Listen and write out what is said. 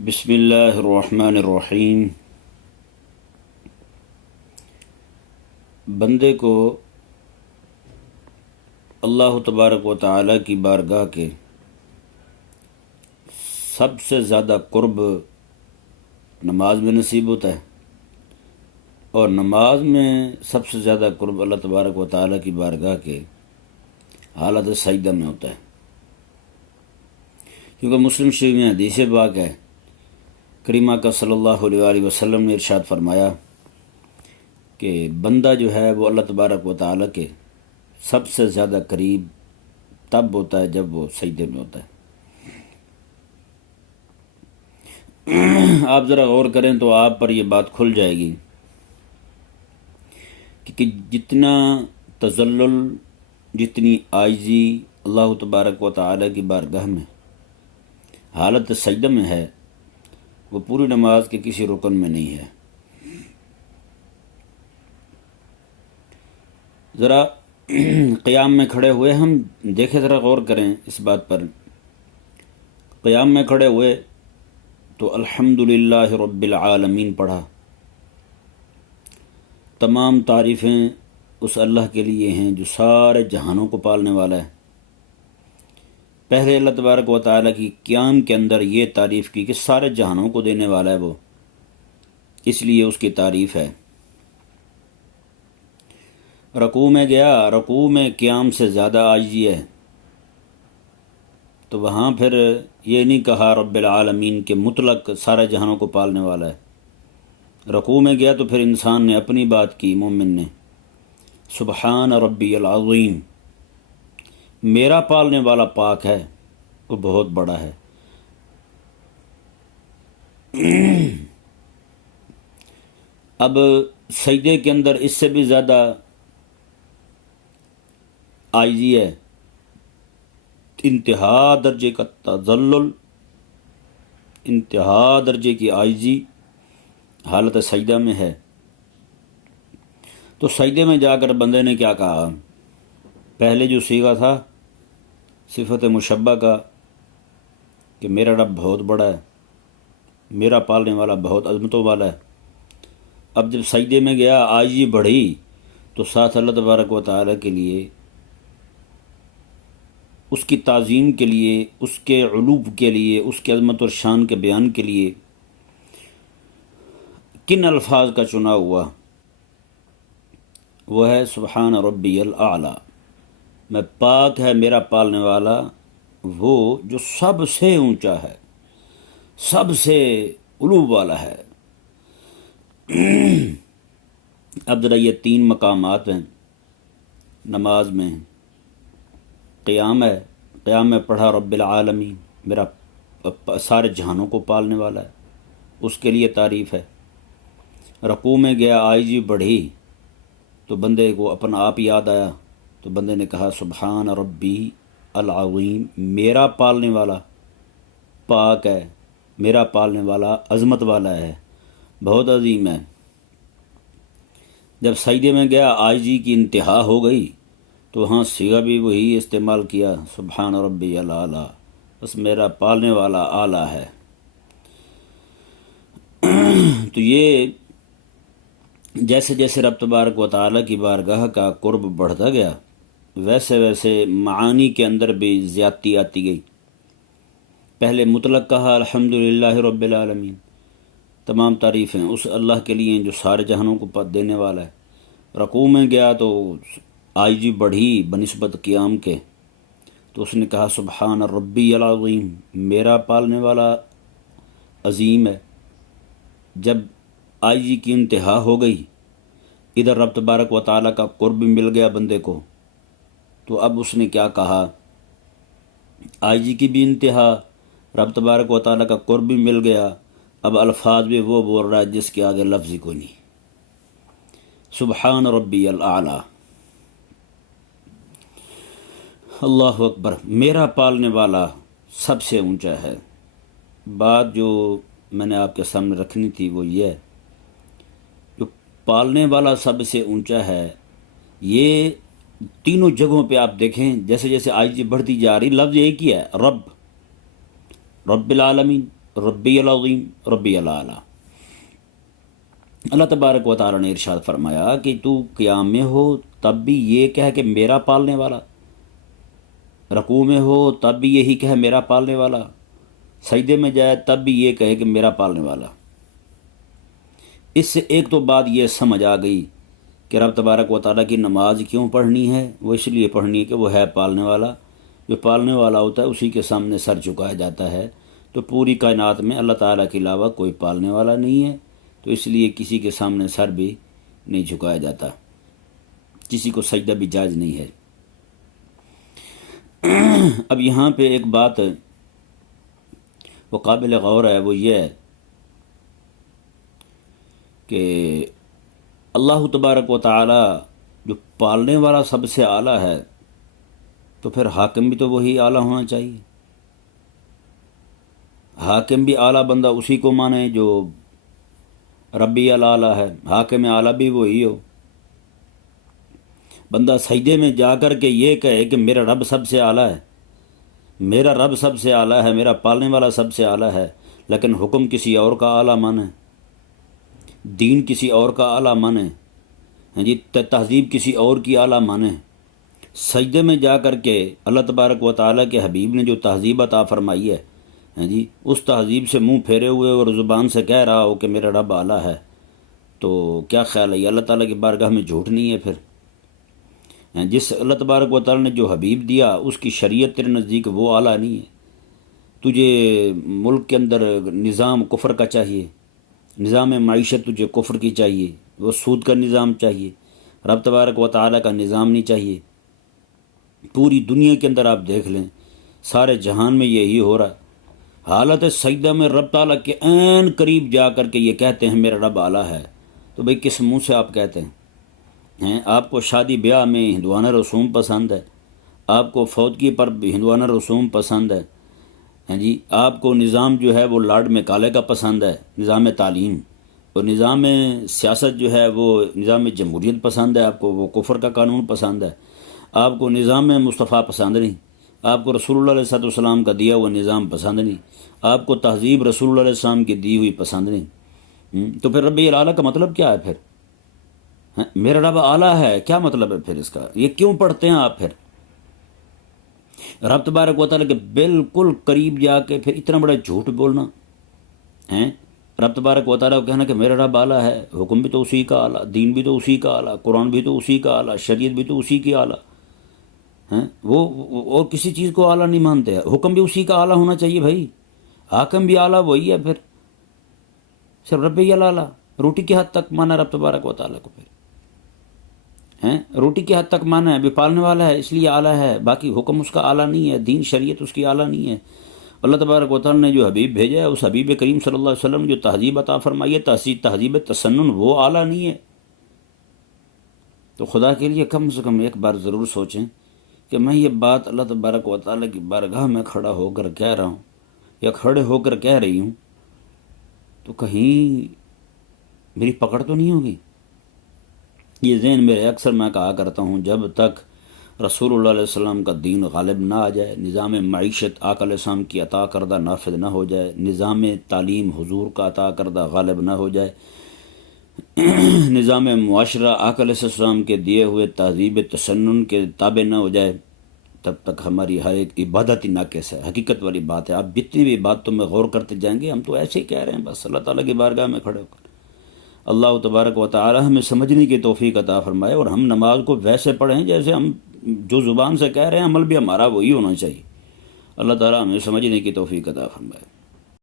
بسم اللہ الرحمن الرحیم۔ بندے کو اللہ تبارک و تعالی کی بارگاہ کے سب سے زیادہ قرب نماز میں نصیب ہوتا ہے، اور نماز میں سب سے زیادہ قرب اللہ تبارک و تعالی کی بارگاہ کے حالت سجدہ میں ہوتا ہے، کیونکہ مسلم شریف میں حدیث پاک ہے، کریمہ کا صلی اللہ علیہ وآلہ وسلم نے ارشاد فرمایا کہ بندہ جو ہے وہ اللہ تبارک و تعالی کے سب سے زیادہ قریب تب ہوتا ہے جب وہ سجدے میں ہوتا ہے۔ آپ ذرا غور کریں تو آپ پر یہ بات کھل جائے گی کہ جتنا تذلل، جتنی عاجزی اللہ تبارک و تعالی کی بارگاہ میں حالت سجدہ میں ہے، وہ پوری نماز کے کسی رکن میں نہیں ہے۔ ذرا قیام میں کھڑے ہوئے ہم دیکھیں، ذرا غور کریں اس بات پر۔ قیام میں کھڑے ہوئے تو الحمدللہ رب العالمین پڑھا، تمام تعریفیں اس اللہ کے لیے ہیں جو سارے جہانوں کو پالنے والا ہے۔ پہلے اللہ تبارک و تعالیٰ کی قیام کے اندر یہ تعریف کی کہ سارے جہانوں کو دینے والا ہے وہ، اس لیے اس کی تعریف ہے۔ رکوع میں گیا، رکوع میں قیام سے زیادہ عاجزی ہے، تو وہاں پھر یہ نہیں کہا رب العالمین کے مطلق سارے جہانوں کو پالنے والا ہے۔ رکوع میں گیا تو پھر انسان نے اپنی بات کی، مومن نے، سبحان ربی العظیم، میرا پالنے والا پاک ہے، وہ بہت بڑا ہے۔ اب سجدے کے اندر اس سے بھی زیادہ عاجزی ہے، انتہا درجے کا تذلل، انتہا درجے کی عاجزی حالت سجدہ میں ہے۔ تو سجدے میں جا کر بندے نے کیا کہا؟ پہلے جو صیغہ تھا صفت مشبہ کا کہ میرا رب بہت بڑا ہے، میرا پالنے والا بہت عظمتوں والا ہے، اب جب سجدے میں گیا عاجزی بڑھی تو ساتھ اللہ تبارک و تعالیٰ کے لیے، اس کی تعظیم کے لیے، اس کے علو کے لیے، اس کے عظمت اور شان کے بیان کے لیے کن الفاظ کا چناؤ ہوا؟ وہ ہے سبحان ربی الاعلیٰ، میں پاک ہے میرا پالنے والا وہ جو سب سے اونچا ہے، سب سے علو والا ہے۔ اب ذرا یہ تین مقامات ہیں نماز میں۔ قیام ہے، قیام میں پڑھا رب العالمین، میرا سارے جہانوں کو پالنے والا ہے، اس کے لیے تعریف ہے۔ رکوع میں گیا، عاجزی بڑھی تو بندے کو اپنا آپ یاد آیا، تو بندے نے کہا سبحان ربی العظیم، میرا پالنے والا پاک ہے، میرا پالنے والا عظمت والا ہے، بہت عظیم ہے۔ جب سجدے میں گیا عاجزی کی انتہا ہو گئی تو ہاں صیغہ بھی وہی استعمال کیا، سبحان ربی الاعلیٰ، بس میرا پالنے والا اعلیٰ ہے۔ تو یہ جیسے جیسے رب تبارک و تعالیٰ کی بارگاہ کا قرب بڑھتا گیا، ویسے ویسے معانی کے اندر بھی زیادتی آتی گئی۔ پہلے مطلق کہا الحمدللہ رب العالمین، تمام تعریفیں اس اللہ کے لیے جو سارے جہانوں کو دینے والا ہے۔ رکوع میں گیا تو عاجزی بڑھی بنسبت قیام کے، تو اس نے کہا سبحان ربی العظیم، میرا پالنے والا عظیم ہے۔ جب عاجزی کی انتہا ہو گئی، ادھر رب تبارک و تعالیٰ کا قرب بھی مل گیا بندے کو، تو اب اس نے کیا کہا؟ عاجزی کی بھی انتہا، رب تبارک و تعالیٰ کا قرب بھی مل گیا، اب الفاظ بھی وہ بول رہا ہے جس کے آگے لفظ ہی کوئی نہیں، سبحان ربی الاعلیٰ، اللہ اکبر، میرا پالنے والا سب سے اونچا ہے۔ بات جو میں نے آپ کے سامنے رکھنی تھی وہ یہ ہے، جو پالنے والا سب سے اونچا ہے، یہ تینوں جگہوں پہ آپ دیکھیں، جیسے جیسے عاجزی بڑھتی جا رہی، لفظ ایک ہی ہے، رب، رب العالمین، ربی العظیم ربی الاعلیٰ۔ اللہ تبارک و تعالیٰ نے ارشاد فرمایا کہ تو قیام میں ہو تب بھی یہ کہہ کہ میرا پالنے والا، رکوع میں ہو تب بھی یہی کہے میرا پالنے والا، سجدے میں جائے تب بھی یہ کہے کہ میرا پالنے والا۔ اس سے ایک تو بات یہ سمجھ آ گئی کہ رب تبارک و تعالیٰ کی نماز کیوں پڑھنی ہے، وہ اس لیے پڑھنی ہے کہ وہ ہے پالنے والا، جو پالنے والا ہوتا ہے اسی کے سامنے سر جھکایا جاتا ہے۔ تو پوری کائنات میں اللہ تعالیٰ کے علاوہ کوئی پالنے والا نہیں ہے، تو اس لیے کسی کے سامنے سر بھی نہیں جھکایا جاتا، کسی کو سجدہ بھی جائز نہیں ہے۔ اب یہاں پہ ایک بات وہ قابل غور ہے، وہ یہ ہے کہ اللہ تبارک و تعالی جو پالنے والا سب سے اعلیٰ ہے، تو پھر حاکم بھی تو وہی اعلیٰ ہونا چاہیے۔ حاکم بھی اعلیٰ بندہ اسی کو مانے جو ربی الاعلیٰ ہے، حاکم اعلیٰ بھی وہی ہو۔ بندہ سجدے میں جا کر کے یہ کہے کہ میرا رب سب سے اعلیٰ ہے، میرا رب سب سے اعلیٰ ہے، میرا پالنے والا سب سے اعلیٰ ہے، لیکن حکم کسی اور کا اعلیٰ مانے، دین کسی اور کا اعلیٰ مانے، جی تہذیب کسی اور کی اعلیٰ مانے۔ سجدے میں جا کر کے اللہ تبارک و تعالیٰ کے حبیب نے جو تہذیب عطا فرمائی ہے، جی اس تہذیب سے منہ پھیرے ہوئے اور زبان سے کہہ رہا ہو کہ میرا رب اعلیٰ ہے، تو کیا خیال ہے یہ اللہ تعالیٰ کی بارگاہ میں جھوٹ نہیں ہے؟ پھر جس اللہ تبارک و تعالیٰ نے جو حبیب دیا اس کی شریعت تیرے نزدیک وہ اعلیٰ نہیں ہے؟ تجھے ملک کے اندر نظام کفر کا چاہیے، نظام معیشت تجھے کفر کی چاہیے، وہ سود کا نظام چاہیے، رب تبارک و تعالیٰ کا نظام نہیں چاہیے۔ پوری دنیا کے اندر آپ دیکھ لیں، سارے جہان میں یہی ہو رہا ہے۔ حالت سجدہ میں رب تعالیٰ کے عین قریب جا کر کے یہ کہتے ہیں میرا رب اعلیٰ ہے، تو بھئی کس منہ سے آپ کہتے ہیں؟ آپ کو شادی بیاہ میں ہندوانہ رسوم پسند ہے، آپ کو فوتگی پر ہندوانہ رسوم پسند ہے، جی آپ کو نظام جو ہے وہ لاڈ میں کالے کا پسند ہے، نظام تعلیم، اور نظام سیاست جو ہے وہ نظام جمہوریت پسند ہے، آپ کو وہ کفر کا قانون پسند ہے، آپ کو نظام مصطفیٰ پسند نہیں، آپ کو رسول اللہ علیہ السلام کا دیا ہوا نظام پسند نہیں، آپ کو تہذیب رسول اللہ علیہ السلام کی دی ہوئی پسند نہیں، تو پھر ربی الاعلیٰ کا مطلب کیا ہے؟ پھر میرا رب اعلیٰ ہے کیا مطلب ہے پھر اس کا؟ یہ کیوں پڑھتے ہیں آپ؟ پھر رب تبارک و تعالیٰ کے بالکل قریب جا کے پھر اتنا بڑا جھوٹ بولنا ہے؟ رب تبارک و تعالیٰ کو کہنا کہ میرا رب اعلیٰ ہے، حکم بھی تو اسی کا اعلیٰ، دین بھی تو اسی کا اعلیٰ، قرآن بھی تو اسی کا اعلیٰ، شریعت بھی تو اسی کی اعلیٰ ہیں، وہ اور کسی چیز کو اعلیٰ نہیں مانتے ہیں، حکم بھی اسی کا اعلیٰ ہونا چاہیے بھائی، حاکم بھی اعلیٰ وہی ہے، پھر صرف ربی الاعلیٰ۔ روٹی کی حد تک مانا رب تبارک و تعالیٰ کو، پھر روٹی کی حد تک مانا ہے، ابھی پالنے والا ہے اس لیے اعلیٰ ہے، باقی حکم اس کا اعلیٰ نہیں ہے، دین شریعت اس کی اعلیٰ نہیں ہے۔ اللہ تبارک و تعالیٰ نے جو حبیب بھیجا ہے اس حبیب کریم صلی اللہ علیہ وسلم جو تہذیب عطا فرمائی ہے، تہذیب تسنن، وہ اعلیٰ نہیں ہے۔ تو خدا کے لیے کم سے کم ایک بار ضرور سوچیں کہ میں یہ بات اللہ تبارک و تعالیٰ کی بارگاہ میں کھڑا ہو کر کہہ رہا ہوں یا کھڑے ہو کر کہہ رہی ہوں، تو کہیں میری پکڑ تو نہیں ہوگی؟ یہ ذہن میرے اکثر میں کہا کرتا ہوں، جب تک رسول اللہ علیہ وسلم کا دین غالب نہ آ جائے، نظام معیشت آقا علیہ السلام کی عطا کردہ نافذ نہ ہو جائے، نظام تعلیم حضور کا عطا کردہ غالب نہ ہو جائے، نظام معاشرہ آقا علیہ السلام کے دیے ہوئے تہذیب تسنن کے تابع نہ ہو جائے، تب تک ہماری ہر ایک عبادت ہی ناقص ہے۔ حقیقت والی بات ہے، آپ جتنی بھی باتوں میں غور کرتے جائیں گے، ہم تو ایسے ہی کہہ رہے ہیں بس اللہ تعالیٰ کی بارگاہ میں کھڑے ہو کر۔ اللہ تبارک و تعالی ہمیں سمجھنے کی توفیق عطا فرمائے، اور ہم نماز کو ویسے پڑھیں جیسے ہم جو زبان سے کہہ رہے ہیں، عمل بھی ہمارا وہی ہونا چاہیے۔ اللہ تعالیٰ ہمیں سمجھنے کی توفیق عطا فرمائے۔